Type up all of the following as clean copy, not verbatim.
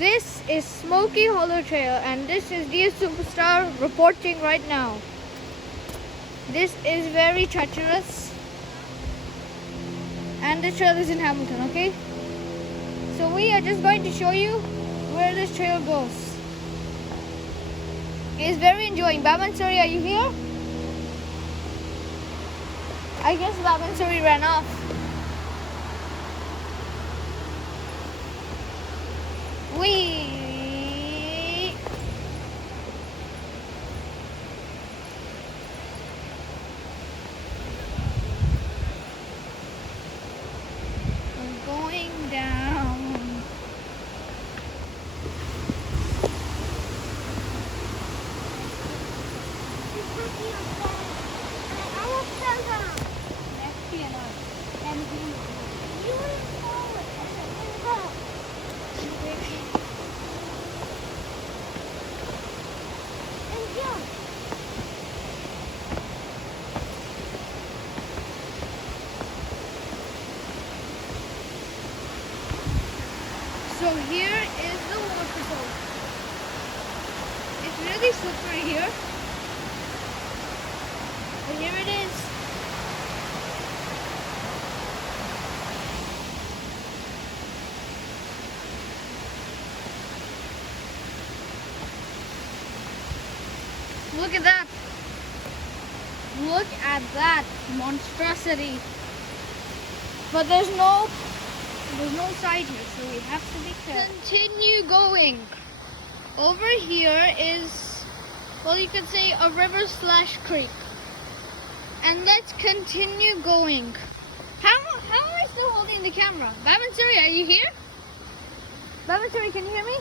This is Smokey Hollow Trail and this is Dear Superstar reporting right now. This is very treacherous and the trail is in Hamilton, okay? So we are just going to show you where this trail goes. It is very enjoying. Batman Suri, are you here? I guess Batman Suri ran off. We're going down. So here is the waterfall. It's really slippery here. But here it is. Look at that. Look at that monstrosity. But there's no side here, so we have to be careful. Continue going. Over here is, well, you could say a river slash creek. And let's continue going. How am I still holding the camera? Batman Suri, are you here? Batman Suri, can you hear me?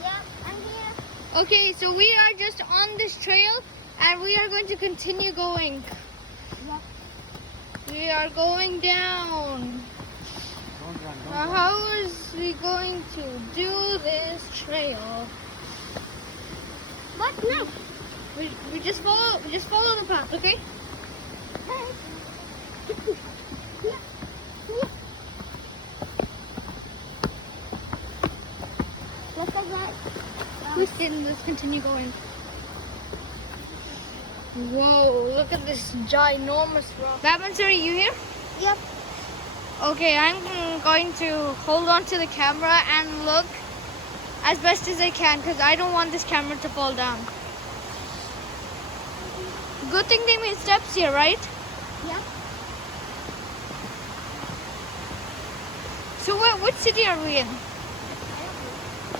Yeah, I'm here. Okay, so we are just on this trail and we are going to continue going. Yep. We are going down. Now, how is we going to do this trail? What's next? We just follow the path, okay? Just like that. Let's continue going. Whoa, look at this ginormous rock. Batman Suri, you here? Yep. Okay, I'm going to hold on to the camera and look as best as I can because I don't want this camera to fall down. Good thing they made steps here, right? Yep. So which city are we in?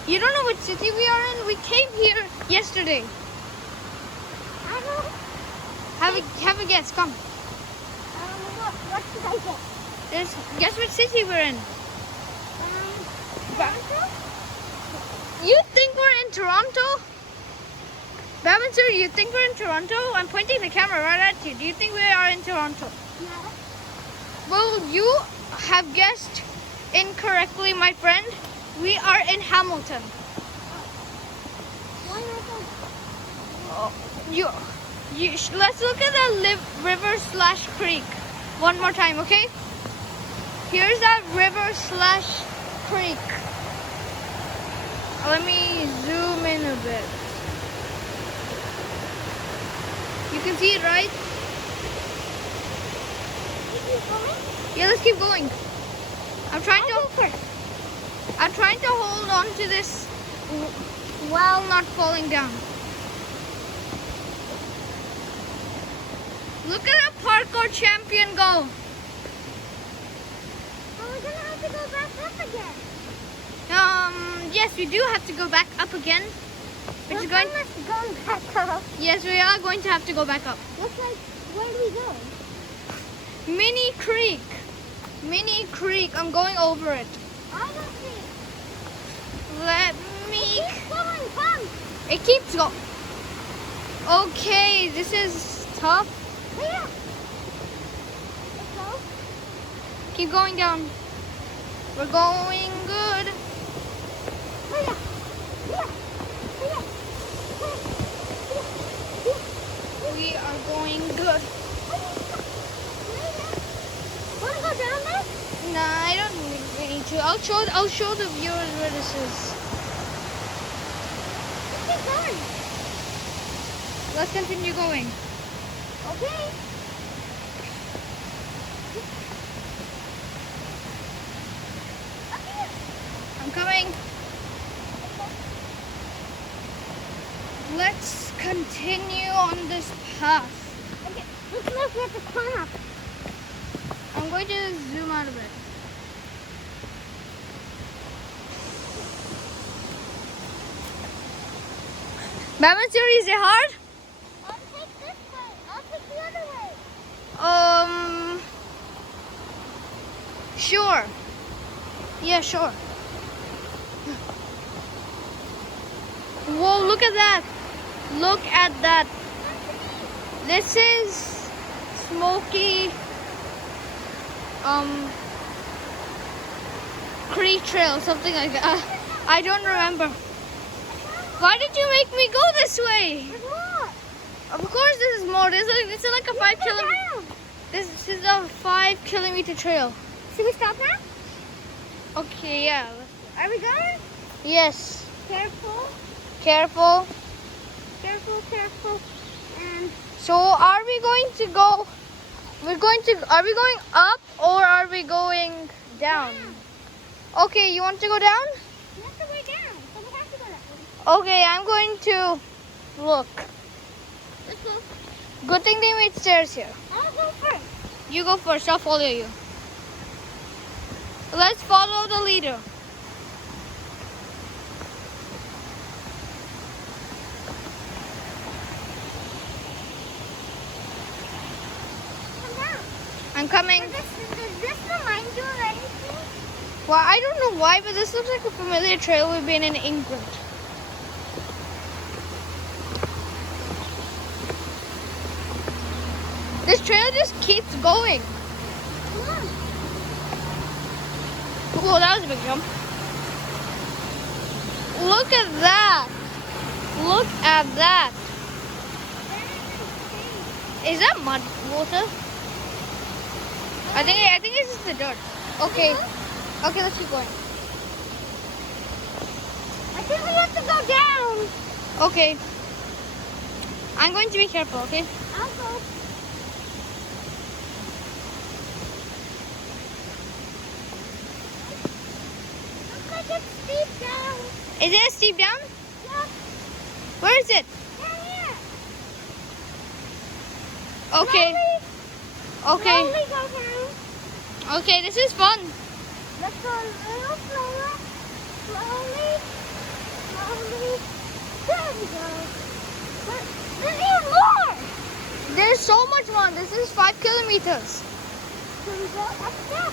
You don't know which city we are in? We came here yesterday. I don't. Have a guess, come. What should I get? Guess which city we're in? Toronto? You think we're in Toronto? Batman Suri, you think we're in Toronto? I'm pointing the camera right at you. Do you think we are in Toronto? Yeah. Well, you have guessed incorrectly, my friend. We are in Hamilton. Why not? Let's look at the river slash creek one more time, okay? Here's that river slash creek. Let me zoom in a bit. You can see it, right? Yeah, let's keep going. I'm trying to hold on to this while not falling down. Look at a parkour champion go. We're gonna have to go back up again. Yes, we do have to go back up again. We're going back up. Yes, we are going to have to go back up. Looks like, where do we go? Mini creek. Mini creek. I'm going over it. I don't see. Let me... Keep going, come. It keeps going. Okay, this is tough. Here. Let's go. Keep going down. We're going good. Here. We are going good. Wanna go down there? Nah, I don't need I'll show the viewers where this is. Keep going. Let's continue going. Okay. Up here. I'm coming. Let's continue on this path. Okay. Let's look at the climb. I'm going to zoom out of it. Batman Suri, is it hard? I'll take this way. I'll take the other way. Sure. Yeah, sure. Whoa, look at that. Look at that. This is Smokey Creek Trail, something like that. I don't remember. Why did you make me go this way? There's more. Of course this is more. This is like a 5 kilometer. Down. This is a 5 kilometer trail. Should we stop now? Okay, yeah. Are we going? Yes. Careful. Careful. Careful, careful. And So are we going to go? Are we going up or are we going down? Okay, you want to go down? that's the way down. So we have to go that way. Okay, I'm going to look. Let's go. Good thing they made stairs here. I'll go first. You go first, I'll follow you. Let's follow the leader. Come down. I'm coming. Does this remind you of anything? Well, I don't know why, but this looks like a familiar trail we've been in England. This trail just keeps going. Come on. Whoa, that was a big jump. Look at that. Look at that. Is that mud water? I think it's just the dirt. Okay. Okay, let's keep going. I think we have to go down. Okay. I'm going to be careful, okay? I'll go. Looks like it's steep down. Is it a steep down? Yep. Where is it? Down here. Okay. Okay. Slowly go down. Okay, this is fun. Let's go a little slower. Slowly. Slowly. There we go. But there's even more. There's so much more. This is 5 kilometers. Can we go up there?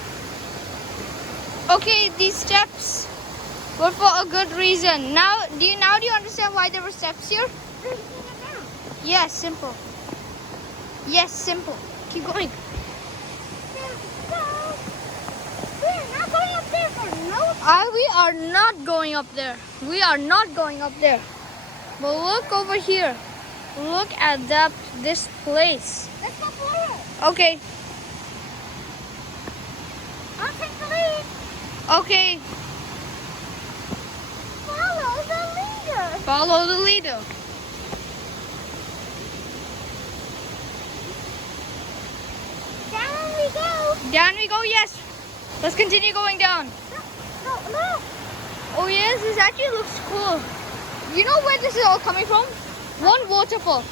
Okay, these steps were for a good reason. Now do you understand why there were steps here? There's even down. Yes, simple. Yes, simple. Keep going. There we go. We're not going up there for no. We are not going up there. We are not going up there. But look over here. Look at this place. Let's go forward. Okay. I'll take the lead. Okay. Follow the leader. Follow the leader. Down we go. Down we go, yes. Let's continue going down. No, no. Oh yes, this actually looks cool. You know where this is all coming from? One waterfall.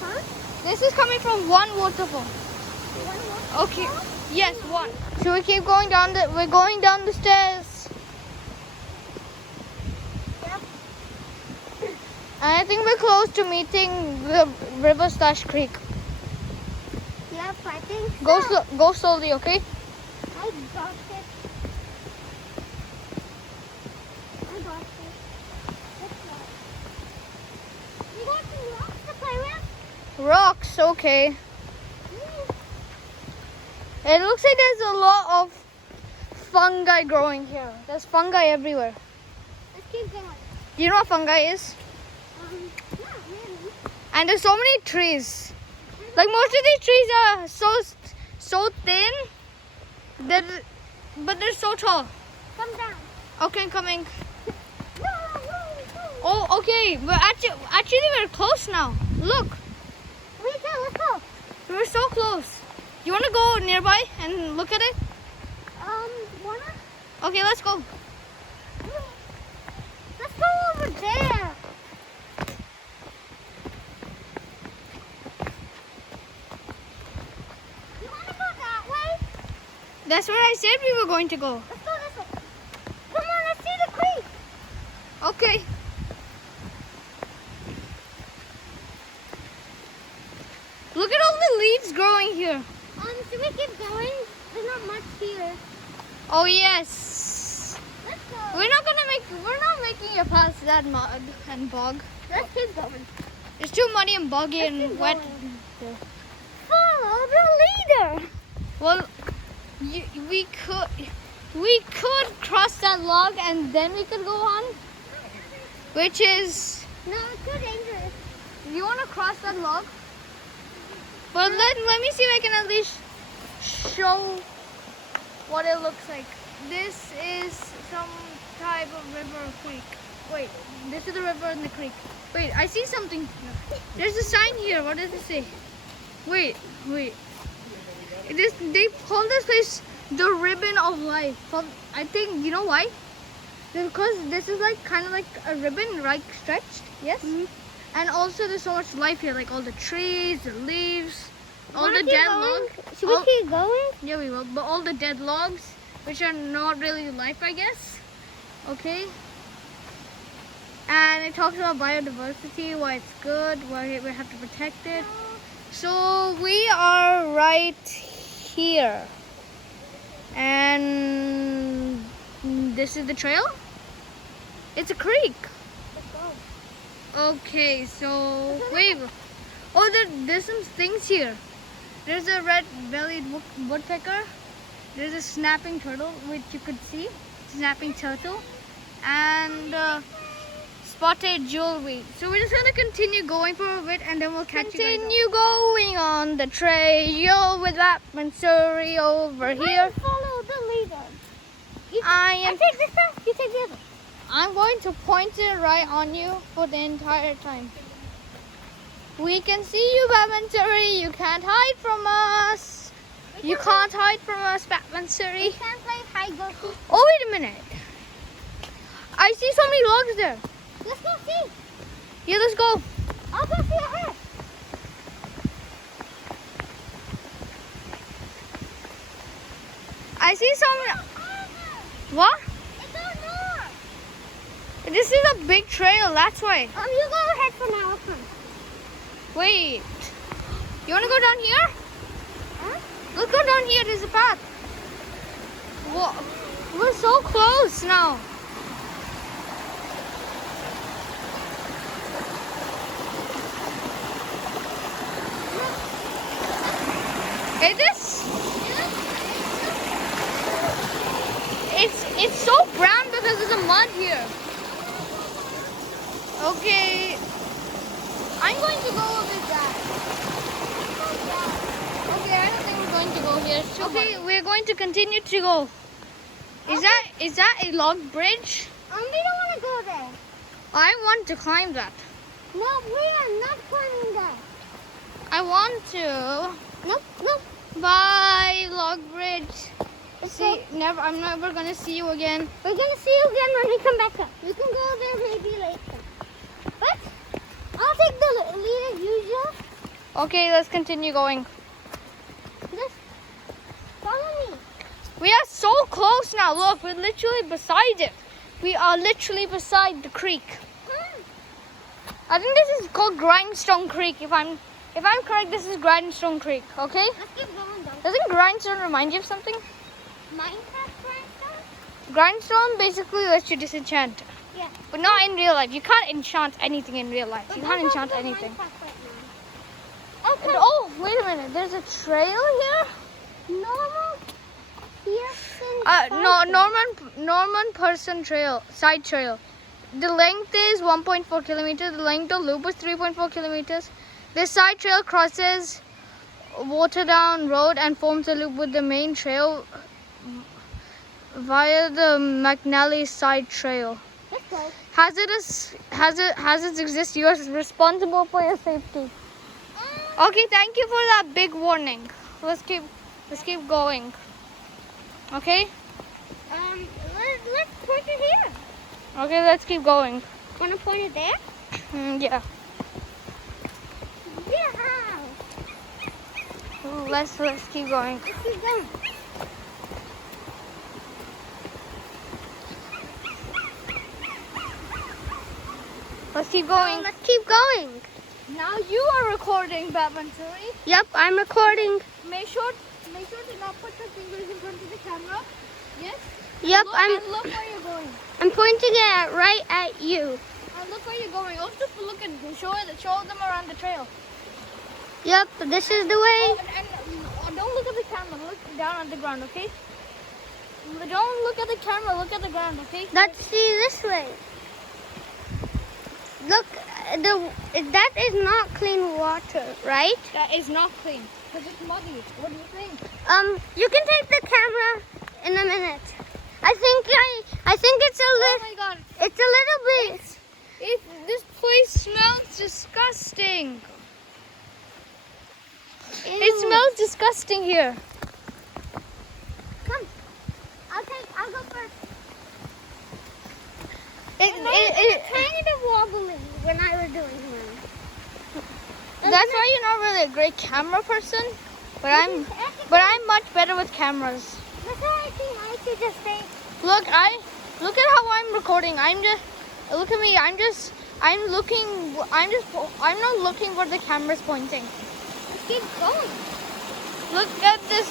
Huh? This is coming from one waterfall. One more. Okay. Yes, one. So we keep going down we're going down the stairs. Yep. And I think we're close to meeting the river/creek. Yep, I think so. Go slowly, okay? I got it. I got it. Let's go. You got some rocks to play with? Rocks, okay. It looks like there's a lot of fungi growing here. There's fungi everywhere. Let's keep going. Do you know what fungi is? Not really. And there's so many trees. Like most of these trees are so thin, but they're so tall. Come down. Okay, I'm coming. No, no, no. Oh, okay. Actually, we're close now. Look, Let's go. we're so close. You want to go nearby and look at it? Wanna? Okay, let's go. Let's go over there. You wanna go that way? That's where I said we were going to go. Let's go this way. Come on, let's see the creek. Okay. Look at all the leaves growing here. Should we keep going? There's not much here. Oh yes. Let's go. We're not making it past that mud and bog. Let's keep going. It's too muddy and boggy Let's and keep wet. going. Follow the leader. Well, we could cross that log and then we could go on, which is. No, it's too dangerous. You want to cross that log? But let me see if I can at least show what it looks like. This is some type of river or creek. Wait, this is the river and the creek. Wait, I see something. There's a sign here. What does it say? Wait. They call this place the ribbon of life. I think, you know why? Because this is like kind of like a ribbon, right, stretched. Yes. Mm-hmm. And also there's so much life here, like all the trees, the leaves, all Wanna the keep dead going? logs. Should we keep going? Yeah, we will. But all the dead logs, which are not really life, I guess. Okay. And it talks about biodiversity, why it's good, why we have to protect it. So we are right here. And this is the trail. It's a creek. Let's go. Okay, so wait. Oh, there's some things here. There's a red-bellied woodpecker. There's a snapping turtle, which you could see. Snapping turtle. And spotted jewelry. So we're just going to continue going for a bit and then we'll catch you guys up. Continue going on the trail with Batman Suri over here. Follow the leader. I take this path, you take the other. I'm going to point it right on you for the entire time. We can see you, Batman Suri. You can't hide from us. You can't hide from us, Batman Suri. We can't play hide go seek. Oh, wait a minute. I see so many logs there. Let's go see. Yeah, let's go. I'll go see ahead. I see some. What? It's so north. This is a big trail, that's why. You go ahead for now, come. Wait. You want to go down here? Huh? Let's go down here. There's a path. Whoa. We're so close now. Is this? It's so brown because there's a mud here. Okay. I'm going to go with that. Okay, I don't think we're going to go here. Okay, we're going to continue to go. Is that a log bridge? We don't want to go there. I want to climb that. No, we are not climbing that. I want to. Nope. Bye, log bridge. Let's See, go. I'm never gonna see you again. We're gonna see you again when we come back up. We can go there maybe later. But I'll take the lead as usual. Okay, let's continue going. Just follow me. We are so close now. Look, we're literally beside it. We are literally beside the creek. I think this is called Grindstone Creek. If I'm correct, this is Grindstone Creek. Okay? Let's keep going though. Doesn't grindstone remind you of something? Minecraft grindstone? Grindstone basically lets you disenchant. Yeah. But not in real life. You can't enchant anything in real life. You can't enchant anything. Okay. And, oh, wait a minute. There's a trail here? Normal Norman Person Trail, side trail. The length is 1.4 kilometers. The length of loop is 3.4 kilometers. This side trail crosses Waterdown Road and forms a loop with the main trail via the McNally Side Trail. Let's go. Hazards exist. You are responsible for your safety. Okay, thank you for that big warning. Let's keep going. Okay? Let's point it here. Okay, let's keep going. Wanna point it there? Yeah. Yeah. Let's keep going. Let's keep going. Let's keep going. Let's keep going. Now you are recording, Batman Suri. Yep, I'm recording. Make sure to not put your fingers in front of the camera. Yes? Yep, And look where you're going. I'm pointing it right at you. And look where you're going. Also look at show them around the trail. Yep, this is the way. And don't look at the camera. Look down on the ground, okay? Don't look at the camera. Look at the ground, okay? Let's see this way. Look, that is not clean water, right? That is not clean because it's muddy. What do you think? You can take the camera in a minute. I think it's a Oh little. my God! It's a little bit. This place smells disgusting. It smells disgusting here. Come, I'll go first. It Kind of wobbly when I was doing mine. That's why you're not really a great camera person, but I'm much better with cameras. That's why I think I should just stay. Look at how I'm recording. Look at me. I'm not looking where the camera's pointing. Let's keep going. Look at this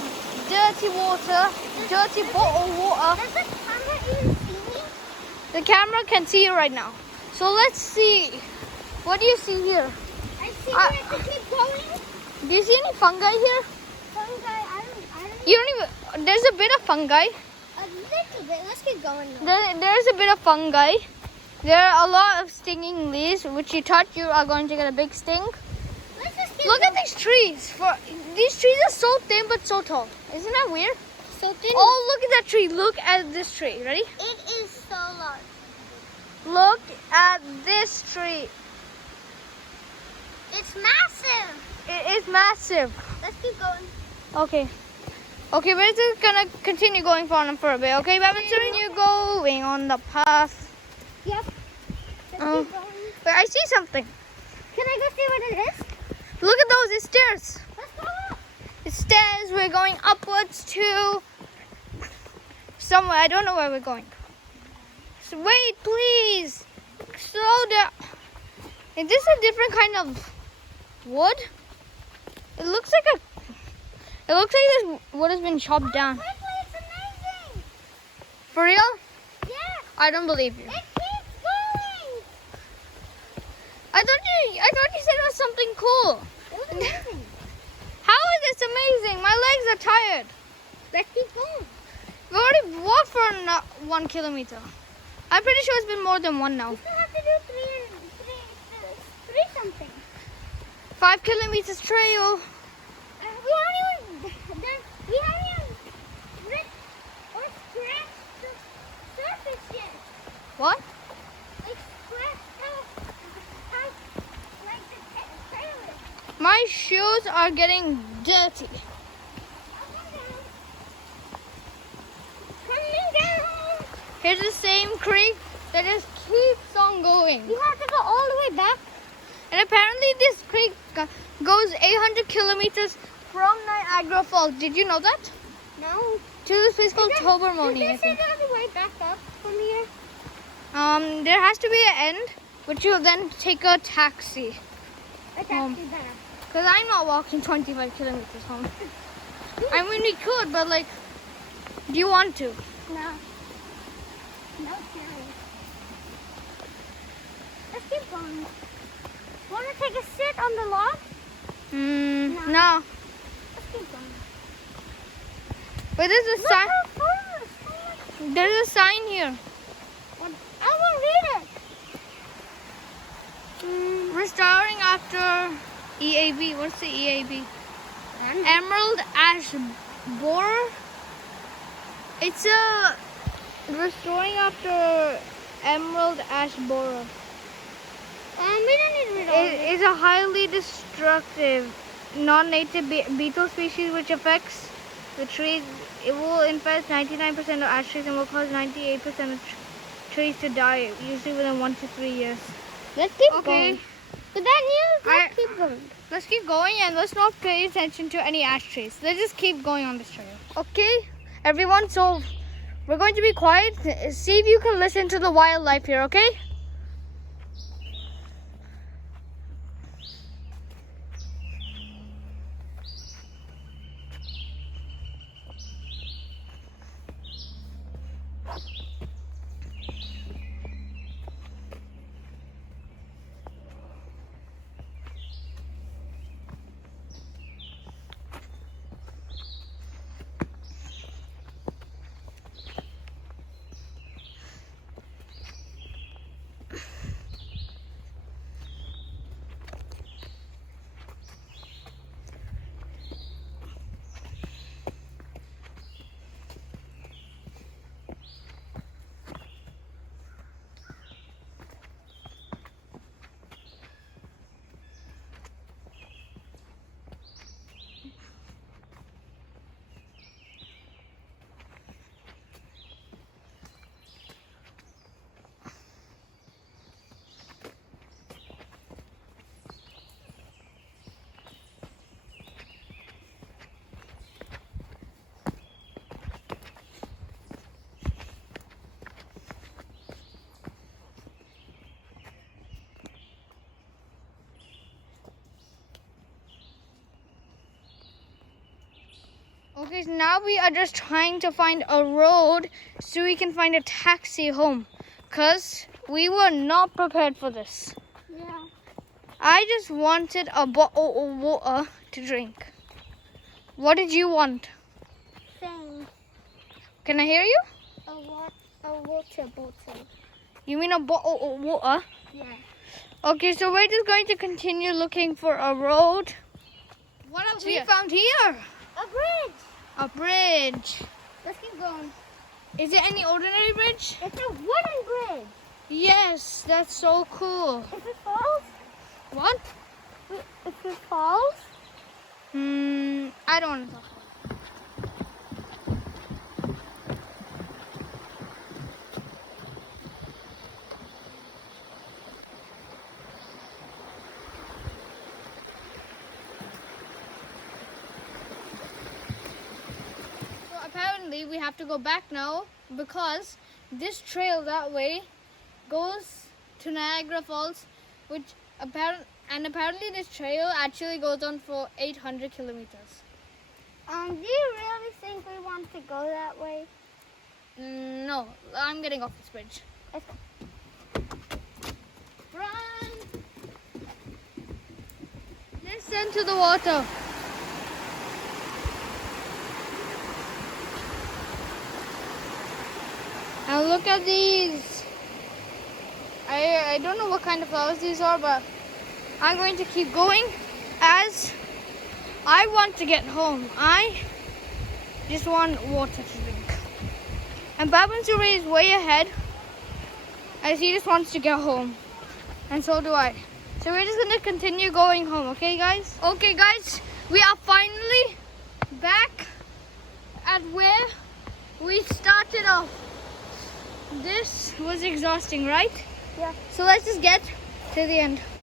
dirty water, dirty bottle water. Does the camera even see me? The camera can see you right now. So let's see. What do you see here? I see we have to keep going. Do you see any fungi here? Fungi, I don't You don't even. There's a bit of fungi. A little bit. Let's keep going. There's a bit of fungi. There are a lot of stinging leaves, which you thought you are going to get a big sting. Let's just keep Look going. at these trees. These trees are so thin but so tall. Isn't that weird? So thin. Oh, look at that tree. Look at this tree. Ready? It is so large. Look at this tree. It's massive. It is massive. Let's keep going. Okay. Okay, we're just gonna continue going for a bit. Okay, Batman Suri, you're going on the path. Yep. Let's Oh. keep going. Wait, I see something. Can I go see what it is? Look at those. It's stairs. Let's go up. It's stairs. We're going upwards to somewhere. I don't know where we're going. So wait, please. Slow down. Is this a different kind of wood? It looks like this wood has been chopped down. Quickly, it's amazing. For real? Yes. I don't believe you. It keeps going. I thought you said it was something cool. It was amazing. How is this amazing? My legs are tired. Let's keep going. We already walked for 1 kilometer. I'm pretty sure it's been more than one now. We still have to do three something. 5 kilometers trail. We haven't even ripped or scratched the surface yet. What? Like scratched out like the trailer. My shoes are getting dirty. Coming down. Here's the same creek that just keeps on going. You have to go all the way back. And apparently this creek goes 800 kilometers from Niagara Falls. Did you know that? No. To this place called Tobermory, I Is think. there a way back up from here? There has to be an end, which you'll then take a taxi. A taxi back. Because I'm not walking 25 kilometers home. I mean, we could, but like, do you want to? No. No, serious. Let's keep going. Want to take a sit on the log? No. Let's keep going. But there's a Look sign. how far. So much. There's a sign here. I won't read it. Restoring after EAB. What's the EAB? Emerald Ash Borer. It's a restoring after emerald ash borer. We don't need to read all It is a highly destructive non-native beetle species which affects the trees. It will infest 99% of ash trees and will cause 98% of trees to die, usually within 1 to 3 years. Let's keep Okay. going. With that news, let's keep going. Let's keep going and let's not pay attention to any ash trees. Let's just keep going on this trail. Okay, everyone, so we're going to be quiet. See if you can listen to the wildlife here, okay? Okay, so now we are just trying to find a road so we can find a taxi home. Because we were not prepared for this. Yeah. I just wanted a bottle of water to drink. What did you want? Same. Can I hear you? A water bottle. You mean a bottle of water? Yeah. Okay, so we're just going to continue looking for a road. What else we found here? A bridge. A bridge. Let's keep going. Is it any ordinary bridge? It's a wooden bridge. Yes, that's so cool. If it falls, What? if it falls, I don't want to talk about it. So apparently we have to go back now because this trail that way goes to Niagara Falls, which apparently this trail actually goes on for 800 kilometers. do you really think we want to go that way? No, I'm getting off this bridge. Okay. Run! Listen to the water. Now look at these. I don't know what kind of flowers these are, but I'm going to keep going as I want to get home. I just want water to drink. And Batman Suri is way ahead as he just wants to get home. And so do I. So we're just going to continue going home, okay guys? Okay guys, we are finally back at where we started off. This was exhausting, right? Yeah. So let's just get to the end.